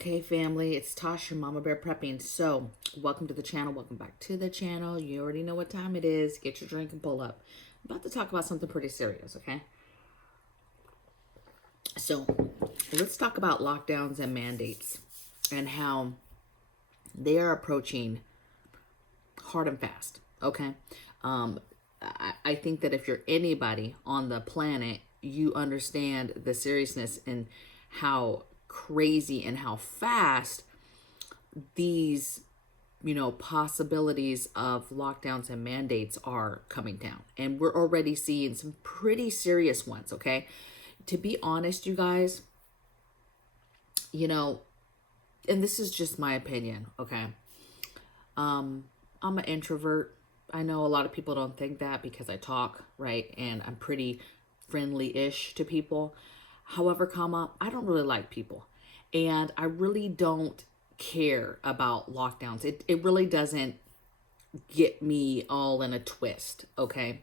Okay, family, it's Tasha, Mama Bear Prepping. So, welcome to the channel. Welcome back to the channel. You already know what time it is. Get your drink and pull up. I'm about to talk about something pretty serious, okay? So, let's talk about lockdowns and mandates and how they are approaching hard and fast, okay? I think that if you're anybody on the planet, you understand the seriousness and how crazy and how fast these possibilities of lockdowns and mandates are coming down, and we're already seeing some pretty serious ones. Okay, to be honest, you guys, and this is just my opinion. Okay, I'm an introvert. I know a lot of people don't think that because I talk, right, and I'm pretty friendly-ish to people. However, I don't really like people, and I really don't care about lockdowns. It really doesn't get me all in a twist, okay?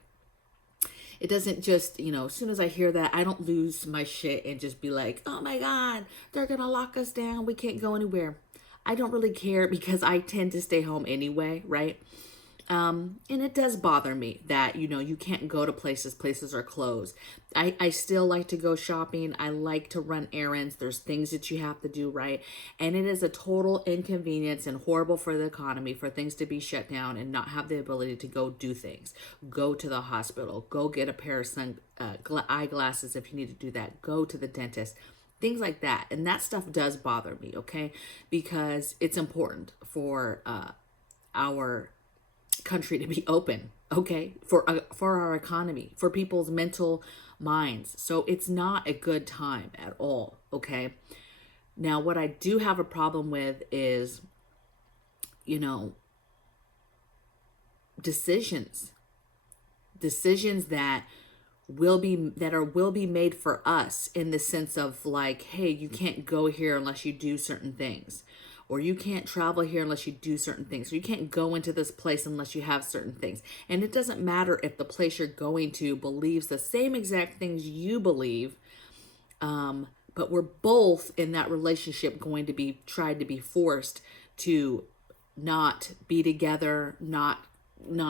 It doesn't just, as soon as I hear that, I don't lose my shit and just be like, oh my God, they're gonna lock us down. We can't go anywhere. I don't really care because I tend to stay home anyway, right? And it does bother me that, you can't go to places are closed. I still like to go shopping. I like to run errands. There's things that you have to do, right? And it is a total inconvenience and horrible for the economy for things to be shut down and not have the ability to go do things. Go to the hospital, go get a pair of eyeglasses if you need to do that, go to the dentist, things like that. And that stuff does bother me, okay? Because it's important for our country to be open, okay, for our economy, for people's mental minds. So it's not a good time at all, okay? Now, what I do have a problem with is, decisions that will be made for us, in the sense of like, hey, you can't go here unless you do certain things, or you can't travel here unless you do certain things, or you can't go into this place unless you have certain things. And it doesn't matter if the place you're going to believes the same exact things you believe, but we're both in that relationship going to be tried to be forced to not be together, not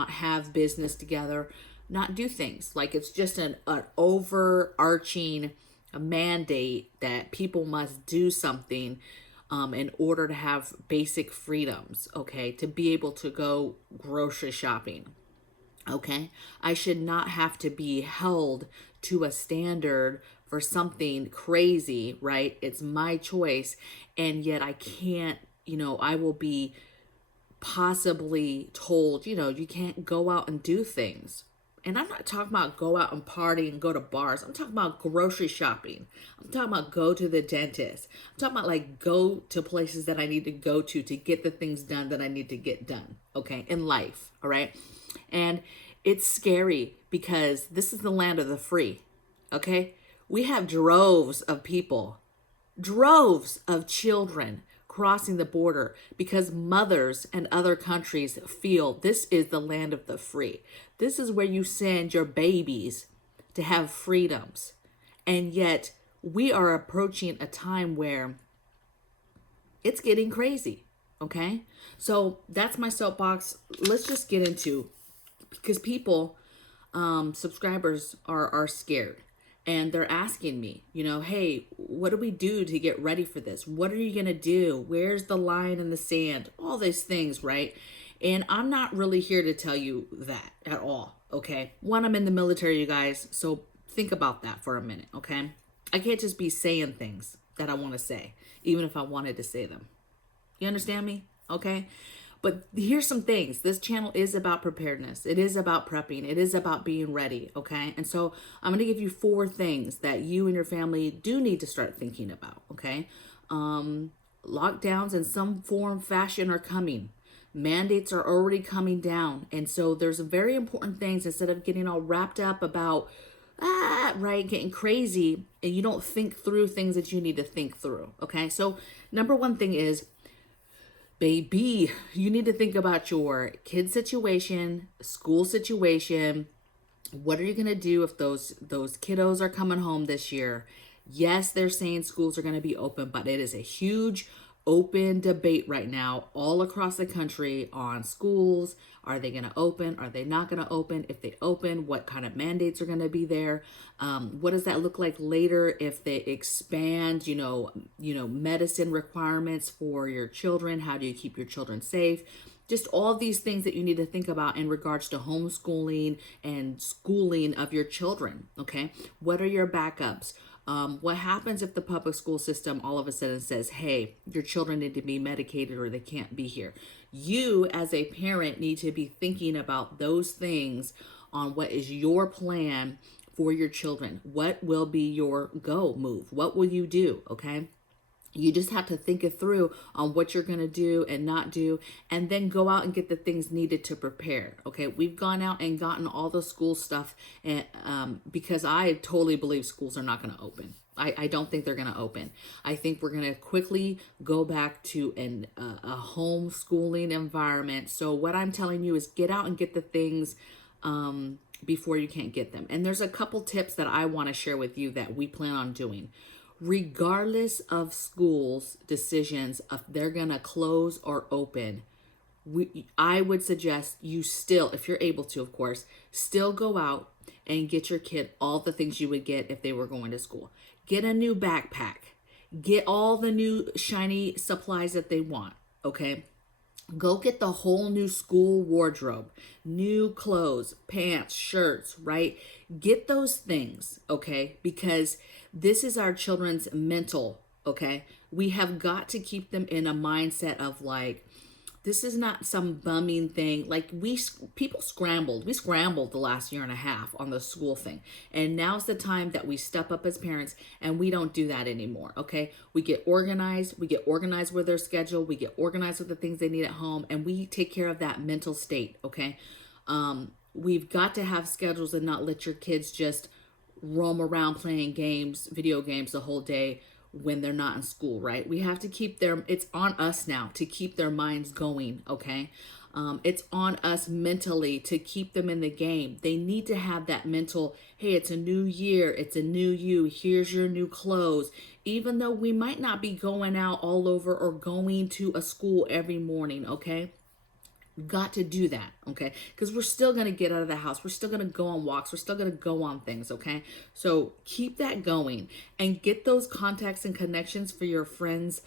have business together, not do things. Like, it's just an overarching mandate that people must do something in order to have basic freedoms, okay, to be able to go grocery shopping, okay? I should not have to be held to a standard for something crazy, right? It's my choice, and yet I can't, I will be possibly told, you can't go out and do things. And I'm not talking about go out and party and go to bars. I'm talking about grocery shopping. I'm talking about go to the dentist. I'm talking about like go to places that I need to go to get the things done that I need to get done, okay, in life, all right? And it's scary because this is the land of the free, okay? We have droves of people, droves of children crossing the border because mothers and other countries feel this is the land of the free. This is where you send your babies to have freedoms. And yet we are approaching a time where it's getting crazy, okay? So that's my soapbox. Let's just get into, because people, subscribers are scared. And they're asking me, hey, what do we do to get ready for this? What are you going to do? Where's the line in the sand? All these things, right? And I'm not really here to tell you that at all, okay? One, I'm in the military, you guys, so think about that for a minute, okay? I can't just be saying things that I want to say, even if I wanted to say them. You understand me? Okay? But here's some things. This channel is about preparedness. It is about prepping. It is about being ready, okay? And so I'm going to give you 4 things that you and your family do need to start thinking about, okay? Lockdowns in some form, fashion are coming. Mandates are already coming down. And so there's very important things, instead of getting all wrapped up about, right, getting crazy, and you don't think through things that you need to think through, okay? So number 1 thing is, baby, you need to think about your kid situation, school situation. What are you going to do if those kiddos are coming home this year? Yes, they're saying schools are going to be open, but it is a huge open debate right now all across the country on schools. Are they going to open? Are they not going to open? If they open, what kind of mandates are going to be there? What does that look like later if they expand, medicine requirements for your children? How do you keep your children safe? Just all these things that you need to think about in regards to homeschooling and schooling of your children. Okay. What are your backups? What happens if the public school system all of a sudden says, hey, your children need to be medicated or they can't be here? You as a parent need to be thinking about those things on what is your plan for your children. What will be your go move? What will you do? Okay. You just have to think it through on what you're going to do and not do, and then go out and get the things needed to prepare. Okay. We've gone out and gotten all the school stuff and, because I totally believe schools are not going to open. I don't think they're going to open. I think we're going to quickly go back to a homeschooling environment. So what I'm telling you is get out and get the things, before you can't get them. And there's a couple tips that I want to share with you that we plan on doing. Regardless of schools' decisions if they're going to close or open, I would suggest you still, if you're able to, of course, still go out and get your kid all the things you would get if they were going to school. Get a new backpack. Get all the new shiny supplies that they want, okay? Go get the whole new school wardrobe, new clothes, pants, shirts, right? Get those things, okay? Because this is our children's mental, okay? We have got to keep them in a mindset of like, this is not some bumming thing. Like we scrambled the last year and a half on the school thing. And now's the time that we step up as parents and we don't do that anymore. Okay. We get organized with their schedule. We get organized with the things they need at home, and we take care of that mental state. Okay. We've got to have schedules and not let your kids just roam around playing games, video games the whole day when they're not in school, right? We have to keep it's on us now to keep their minds going, okay? It's on us mentally to keep them in the game. They need to have that mental, hey, it's a new year, it's a new you, here's your new clothes. Even though we might not be going out all over or going to a school every morning, okay? Got to do that, okay? Because we're still going to get out of the house. We're still going to go on walks. We're still going to go on things, okay? So keep that going and get those contacts and connections for your friends,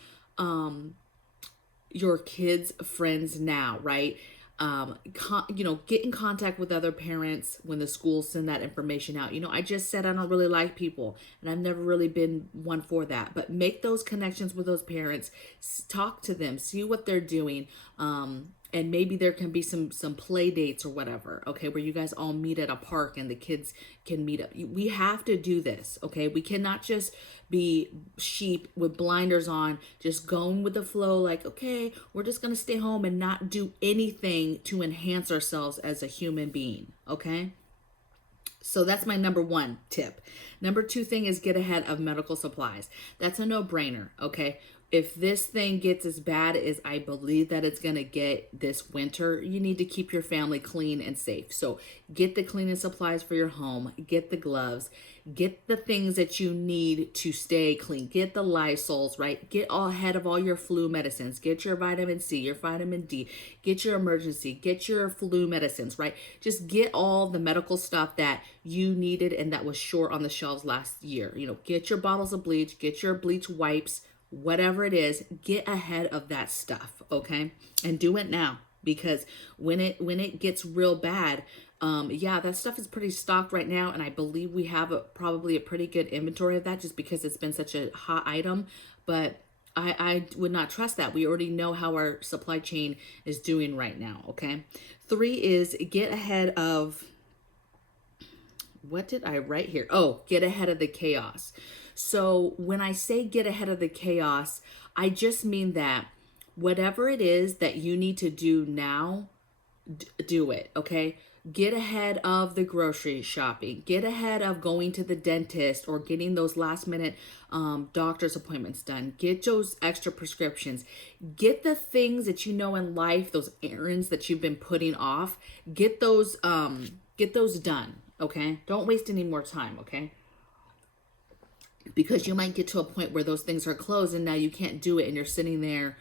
your kids' friends now, right? Get in contact with other parents when the schools send that information out. I just said I don't really like people, and I've never really been one for that. But make those connections with those parents. Talk to them. See what they're doing. And maybe there can be some play dates or whatever, okay, where you guys all meet at a park and the kids can meet up. We have to do this, okay? We cannot just be sheep with blinders on, just going with the flow like, okay, we're just going to stay home and not do anything to enhance ourselves as a human being, okay? So that's my number one tip. Number two thing is get ahead of medical supplies. That's a no-brainer, okay? If this thing gets as bad as I believe that it's going to get this winter, you need to keep your family clean and safe. So get the cleaning supplies for your home, get the gloves, get the things that you need to stay clean, get the Lysols, right? Get all ahead of all your flu medicines, get your vitamin C, your vitamin D, get your emergency, get your flu medicines, right? Just get all the medical stuff that you needed and that was short on the shelves last year. Get your bottles of bleach, get your bleach wipes, whatever it is, get ahead of that stuff, okay? And do it now, because when it gets real bad, that stuff is pretty stocked right now, and I believe we have probably a pretty good inventory of that just because it's been such a hot item, but I would not trust that. We already know how our supply chain is doing right now, okay? 3 is get ahead of, what did I write here? Oh, get ahead of the chaos. So when I say get ahead of the chaos, I just mean that whatever it is that you need to do now, do it, okay? Get ahead of the grocery shopping. Get ahead of going to the dentist or getting those last minute doctor's appointments done. Get those extra prescriptions. Get the things that you know in life, those errands that you've been putting off. Get those done, okay? Don't waste any more time, okay? because you might get to a point where those things are closed and now you can't do it, and you're sitting there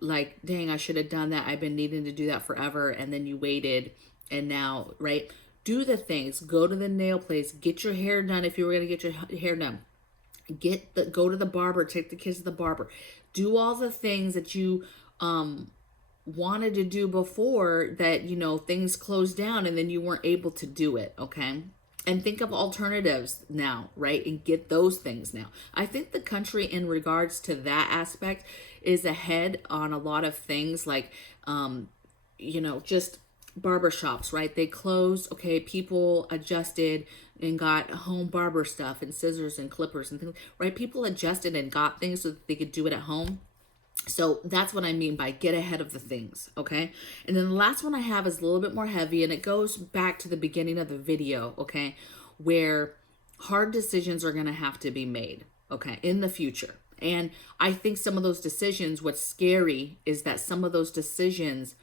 like, dang, I should have done that. I've been needing to do that forever. And then you waited, and now, right? Do the things. Go to the nail place. Get your hair done if you were going to get your hair done. Go to the barber. Take the kids to the barber. Do all the things that you wanted to do before that, things closed down and then you weren't able to do it, okay? And think of alternatives now, right? And get those things now. I think the country in regards to that aspect is ahead on a lot of things, like, just barbershops, right? They closed, okay, people adjusted and got home barber stuff and scissors and clippers and things, right? People adjusted and got things so that they could do it at home. So that's what I mean by get ahead of the things, okay? And then the last one I have is a little bit more heavy, and it goes back to the beginning of the video, okay? Where hard decisions are going to have to be made, okay, in the future. And I think some of those decisions, what's scary is that some of those decisions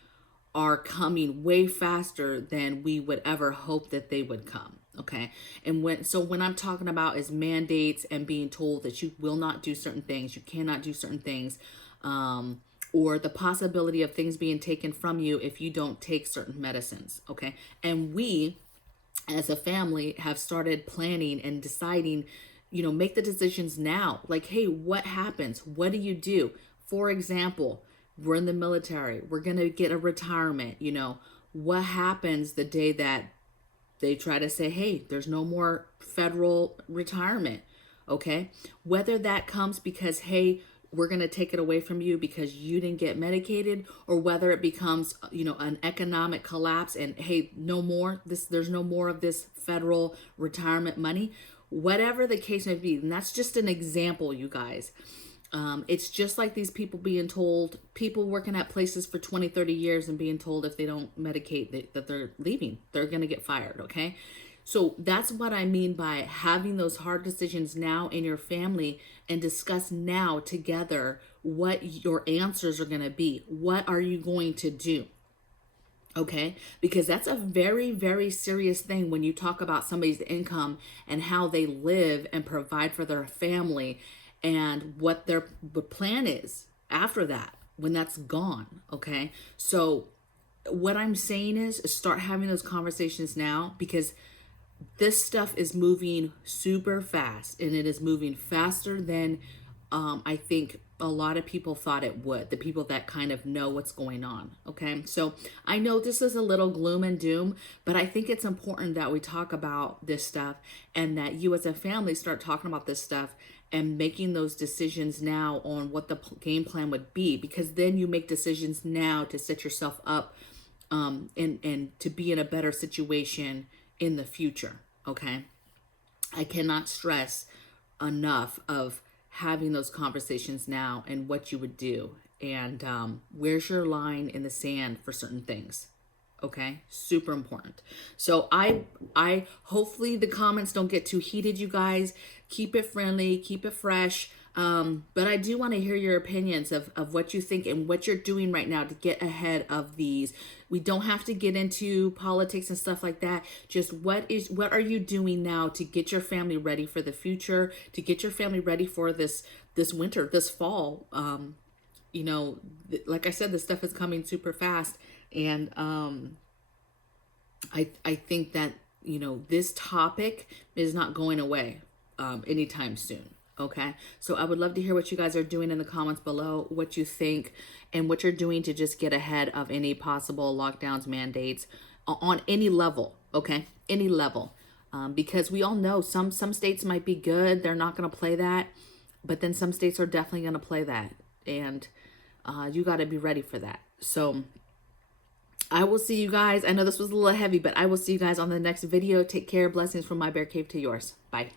are coming way faster than we would ever hope that they would come, okay? And when I'm talking about is mandates and being told that you will not do certain things, you cannot do certain things, or the possibility of things being taken from you if you don't take certain medicines, okay? And we, as a family, have started planning and deciding, make the decisions now. Like, hey, what happens? What do you do? For example, we're in the military. We're going to get a retirement. What happens the day that they try to say, hey, there's no more federal retirement, okay? Whether that comes because, hey, we're going to take it away from you because you didn't get medicated, or whether it becomes, an economic collapse and, hey, no more, there's no more of this federal retirement money, whatever the case may be. And that's just an example, you guys. It's just like these people being told, people working at places for 20, 30 years and being told if they don't medicate that they're leaving, they're going to get fired, okay? So that's what I mean by having those hard decisions now in your family, and discuss now together what your answers are going to be. What are you going to do? Okay? Because that's a very, very serious thing when you talk about somebody's income and how they live and provide for their family, and what their plan is after that, when that's gone, okay? So what I'm saying is start having those conversations now, because this stuff is moving super fast, and it is moving faster than I think a lot of people thought it would, the people that kind of know what's going on, okay? So I know this is a little gloom and doom, but I think it's important that we talk about this stuff, and that you as a family start talking about this stuff and making those decisions now on what the game plan would be, because then you make decisions now to set yourself up and to be in a better situation in the future, okay? I cannot stress enough of having those conversations now and what you would do, and where's your line in the sand for certain things, okay? Super important. So I hopefully the comments don't get too heated, you guys. Keep it friendly, keep it fresh. But I do want to hear your opinions of what you think and what you're doing right now to get ahead of these. We don't have to get into politics and stuff like that. Just what are you doing now to get your family ready for the future, to get your family ready for this winter, this fall. Like I said, this stuff is coming super fast. And I think that, this topic is not going away anytime soon. Okay, so I would love to hear what you guys are doing in the comments below, what you think, and what you're doing to just get ahead of any possible lockdowns, mandates on any level, okay? Any level. Because we all know some states might be good. They're not going to play that. But then some states are definitely going to play that. And you got to be ready for that. So I will see you guys. I know this was a little heavy, but I will see you guys on the next video. Take care. Blessings from my bear cave to yours. Bye.